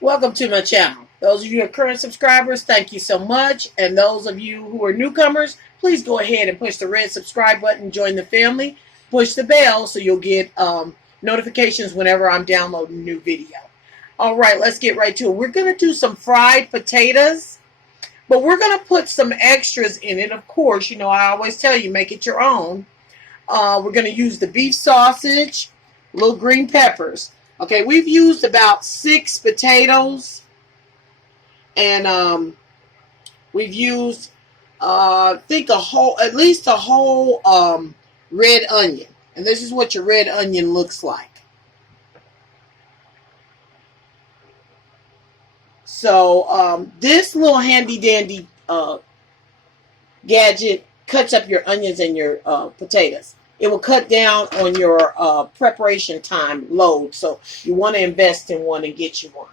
Welcome to my channel. Those of you who are current subscribers, thank you so much. And those of you who are newcomers, please go ahead and push the red subscribe button, join the family, push the bell so you'll get notifications whenever I'm downloading a new video. All right, let's get right to it. We're going to do some fried potatoes, but we're going to put some extras in it. Of course, you know, I always tell you, make it your own. We're going to use the beef sausage, little green peppers. Okay, we've used about 6 potatoes, and we've used, I think at least a whole red onion. And this is what your red onion looks like. So this little handy dandy gadget cuts up your onions and your potatoes. It will cut down on your preparation time load. So you want to invest in one and get you one.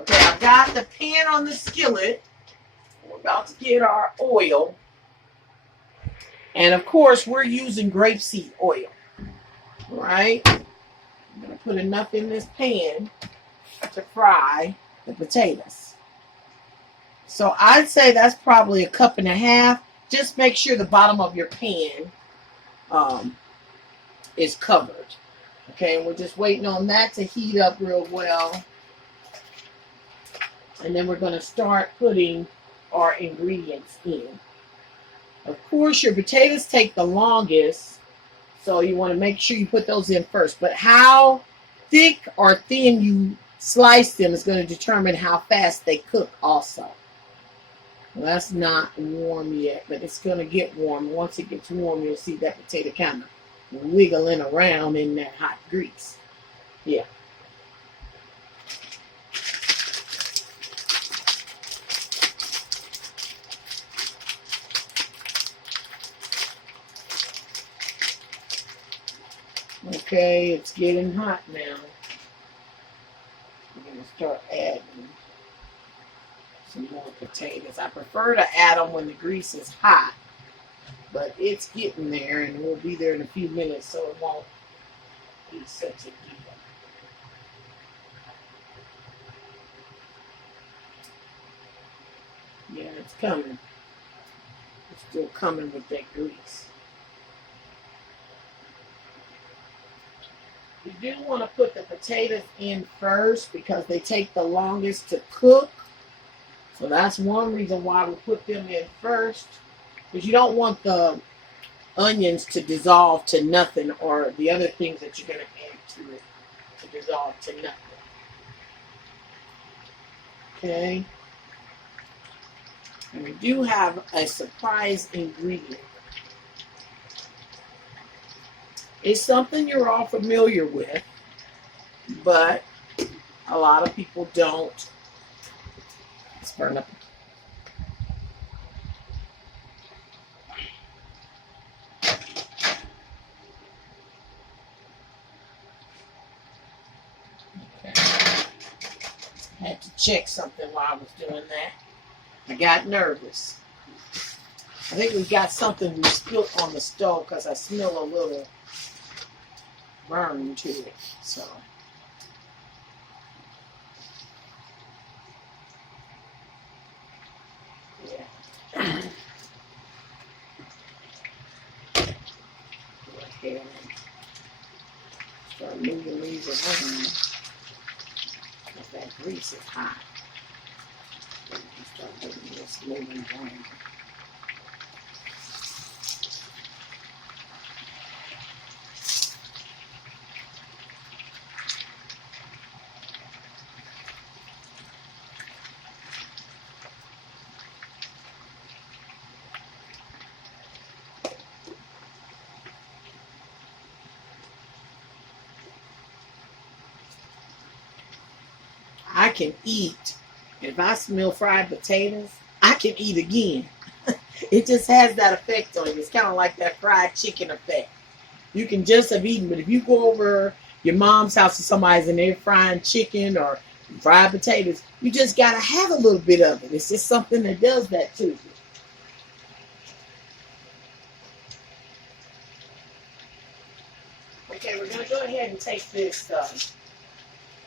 Okay, I've got the pan on the skillet. We're about to get our oil. And of course, we're using grapeseed oil. All right. I'm going to put enough in this pan to fry the potatoes. So I'd say that's probably 1.5 cups. Just make sure the bottom of your pan is covered. Okay, and we're just waiting on that to heat up real well. And then we're going to start putting our ingredients in. Of course, your potatoes take the longest, so you want to make sure you put those in first. But how thick or thin you slice them is going to determine how fast they cook also. Well, that's not warm yet, but it's going to get warm. Once it gets warm, you'll see that potato kind of wiggling around in that hot grease. Yeah. Okay, it's getting hot now. I'm going to start adding some more potatoes. I prefer to add them when the grease is hot, but it's getting there, and we'll be there in a few minutes, so it won't be such a deal. Yeah, it's coming. It's still coming with that grease. You do want to put the potatoes in first because they take the longest to cook. So that's one reason why we put them in first. Because you don't want the onions to dissolve to nothing, or the other things that you're going to add to it to dissolve to nothing. Okay. And we do have a surprise ingredient. It's something you're all familiar with, but a lot of people don't. Let's burn up. Okay. I had to check something while I was doing that. I got nervous. I think we got something we spilled on the stove because I smell a little burn to it. So yeah. Go ahead and start moving these around because that grease is hot. So you start moving this moving around. I can eat. If I smell fried potatoes, I can eat again. It just has that effect on you. It's kind of like that fried chicken effect. You can just have eaten, but if you go over your mom's house or somebody's and they're frying chicken or fried potatoes, you just got to have a little bit of it. It's just something that does that to you. Okay, we're going to go ahead and take this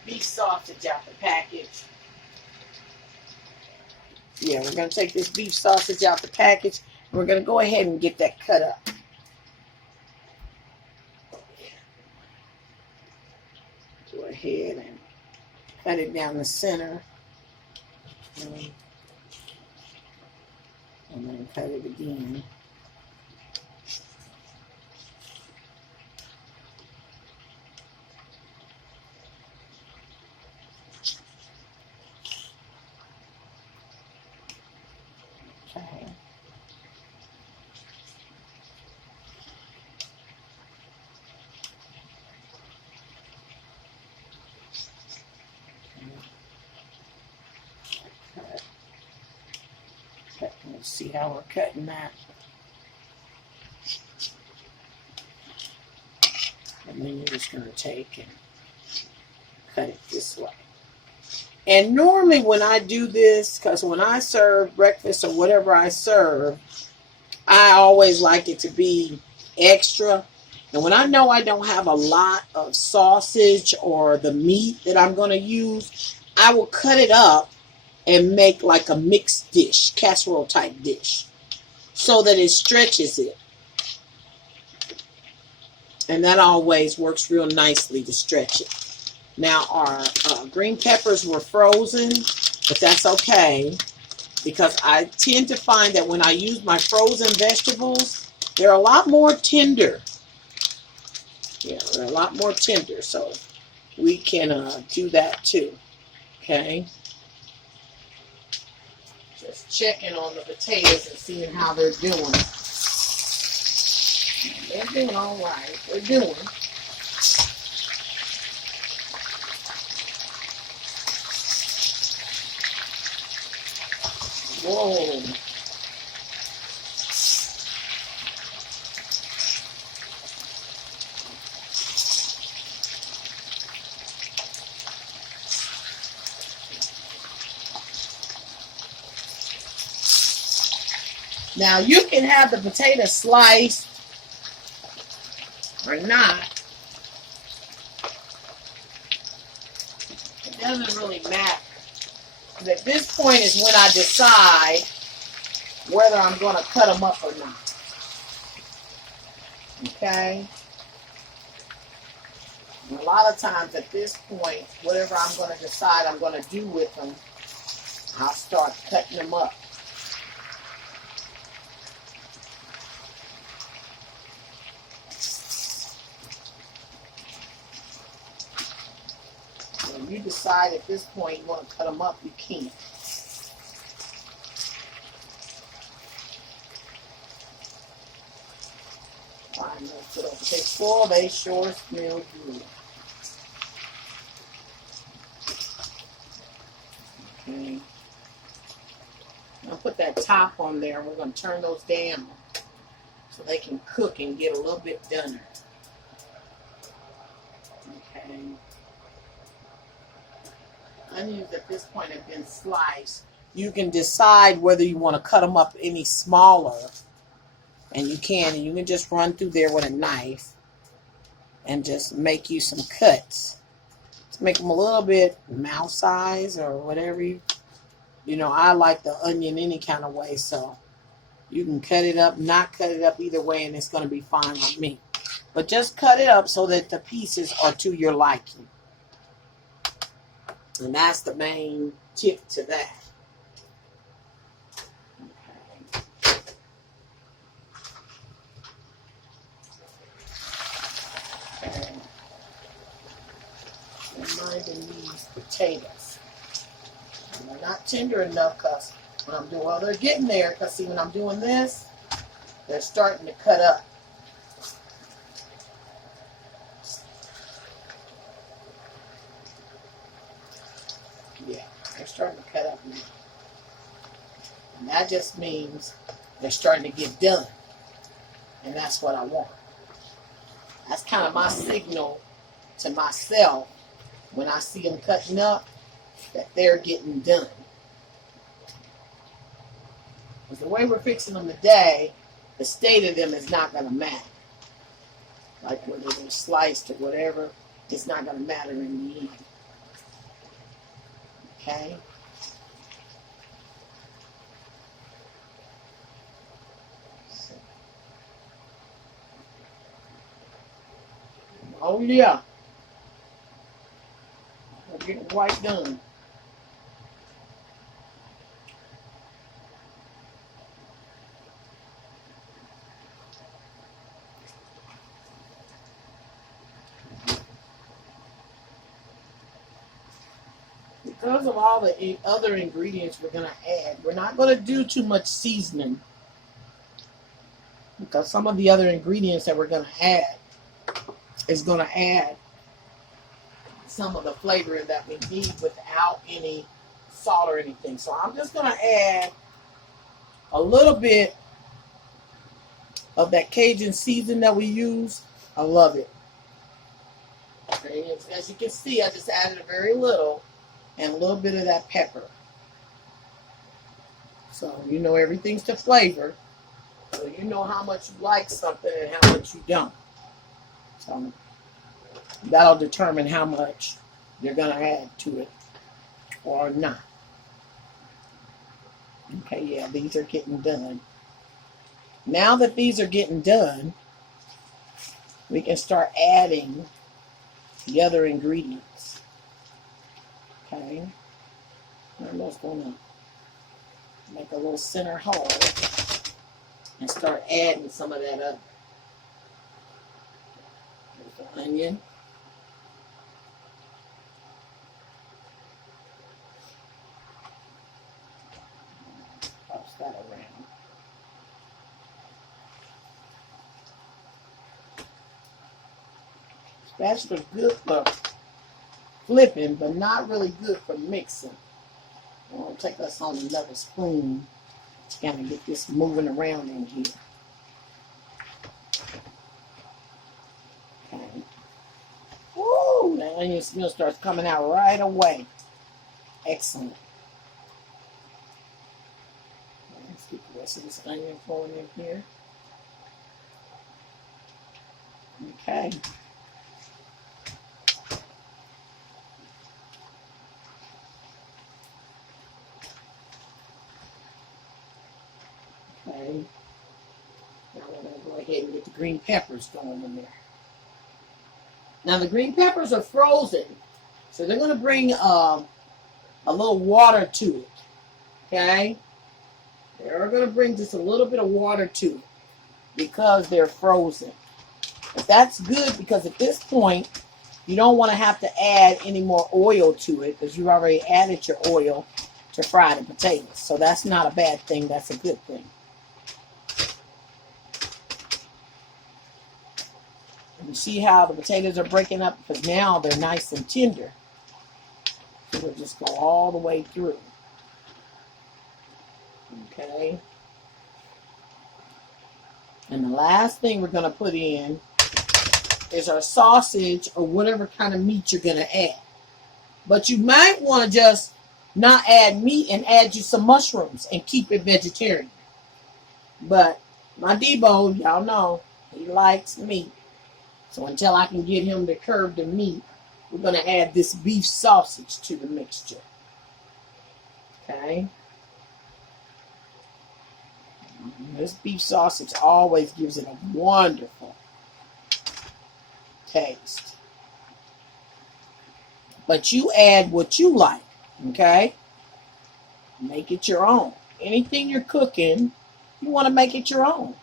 beef sausage out the package. Yeah, we're going to take this beef sausage out the package. And we're going to go ahead and get that cut up. Go ahead and cut it down the center. And then cut it again. Okay. Let's see how we're cutting that. And then you're just going to take and cut it this way. And normally when I do this, because when I serve breakfast or whatever I serve, I always like it to be extra. And when I know I don't have a lot of sausage or the meat that I'm going to use, I will cut it up and make like a mixed dish, casserole type dish, so that it stretches it. And that always works real nicely to stretch it. Now our green peppers were frozen, but that's okay, because I tend to find that when I use my frozen vegetables, they're a lot more tender. Yeah, they're a lot more tender, so we can do that too. Okay. Just checking on the potatoes and seeing how they're doing. They're doing all right. They're doing. Whoa. Now you can have the potato sliced or not. It doesn't really matter. But at this point is when I decide whether I'm going to cut them up or not. Okay? And a lot of times at this point, whatever I'm going to decide I'm going to do with them, I'll start cutting them up. When you decide at this point you want to cut them up, you can. Fine, let's put over. They full, they sure smell good. Okay. I'll put that top on there and we're going to turn those down so they can cook and get a little bit done. Okay. Onions at this point have been sliced. You can decide whether you want to cut them up any smaller. And you can just run through there with a knife and just make you some cuts. To make them a little bit mouth size or whatever you know, I like the onion any kind of way, so you can cut it up, not cut it up either way, and it's going to be fine with me. But just cut it up so that the pieces are to your liking. And that's the main tip to that. Okay. Reminding these potatoes. And they're not tender enough because when I'm doing, well, they're getting there because see, when I'm doing this, they're starting to cut up. Yeah, they're starting to cut up now. And that just means they're starting to get done. And that's what I want. That's kind of my signal to myself when I see them cutting up that they're getting done. Because the way we're fixing them today, the state of them is not going to matter. Like whether they're sliced or whatever, it's not going to matter in the end. Okay? Oh yeah. We're getting right done. Because of all the other ingredients we're going to add, we're not going to do too much seasoning. Because some of the other ingredients that we're going to add is going to add some of the flavor that we need without any salt or anything. So I'm just going to add a little bit of that Cajun season that we use. I love it. Okay, as you can see, I just added a very little and a little bit of that pepper. So you know everything's to flavor. So you know how much you like something and how much you don't. So that'll determine how much you're going to add to it or not. Okay, yeah, these are getting done. Now that these are getting done, we can start adding the other ingredients. Okay, I'm just going to make a little center hole and start adding some of that up. There's the onion. Toss that around. Spatula's good for flipping, but not really good for mixing. We'll take us on another spoon to kind of get this moving around in here. Okay. Woo! The onion smell starts coming out right away. Excellent. Let's get the rest of this onion flowing in here. Okay. Okay. Now we're going to go ahead and get the green peppers going in there. Now the green peppers are frozen, so they're going to bring a little water to it. Okay? They're going to bring just a little bit of water to it because they're frozen. But that's good because at this point, you don't want to have to add any more oil to it because you've already added your oil to fry the potatoes. So that's not a bad thing. That's a good thing. You see how the potatoes are breaking up because now they're nice and tender. So we'll just go all the way through. Okay. And the last thing we're going to put in is our sausage or whatever kind of meat you're going to add. But you might want to just not add meat and add you some mushrooms and keep it vegetarian. But my Debo, y'all know, he likes meat. So until I can get him to curb the meat, we're going to add this beef sausage to the mixture. Okay. This beef sausage always gives it a wonderful taste. But you add what you like. Okay. Make it your own. Anything you're cooking, you want to make it your own.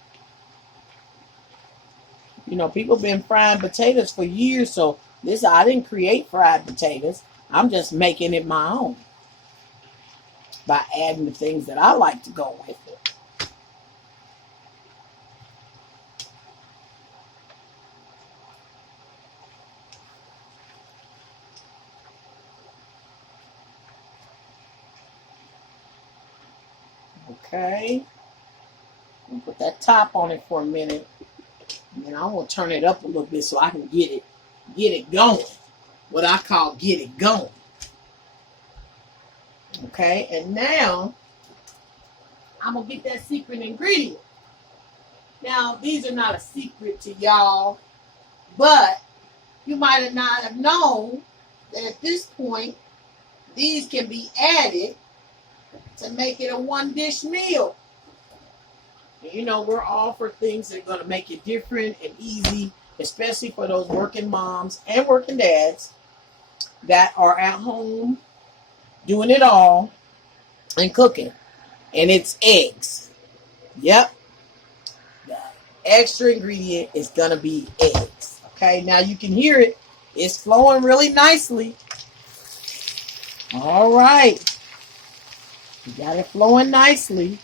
You know, people have been frying potatoes for years, so I didn't create fried potatoes. I'm just making it my own by adding the things that I like to go with it. Okay. I'll put that top on it for a minute. And then I'm going to turn it up a little bit so I can get it going. What I call get it going. Okay, and now I'm going to get that secret ingredient. Now, these are not a secret to y'all, but you might not have known that at this point, these can be added to make it a one-dish meal. You know, we're all for things that are going to make it different and easy especially for those working moms and working dads that are at home doing it all and cooking. And it's eggs. Yep. The extra ingredient is going to be eggs. Okay, now you can hear it. It's flowing really nicely. All right. You got it flowing nicely.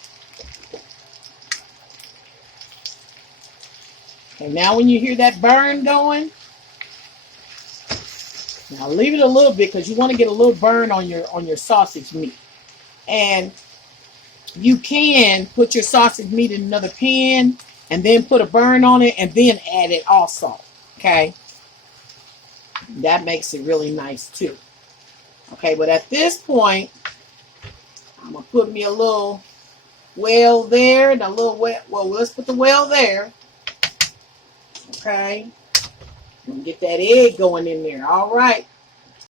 And now when you hear that burn going, now leave it a little bit because you want to get a little burn on your sausage meat. And you can put your sausage meat in another pan and then put a burn on it and then add it also. Okay? That makes it really nice too. Okay, but at this point, I'm going to put me a little well there and a little well. Well, let's put the well there. Okay. Get that egg going in there. All right.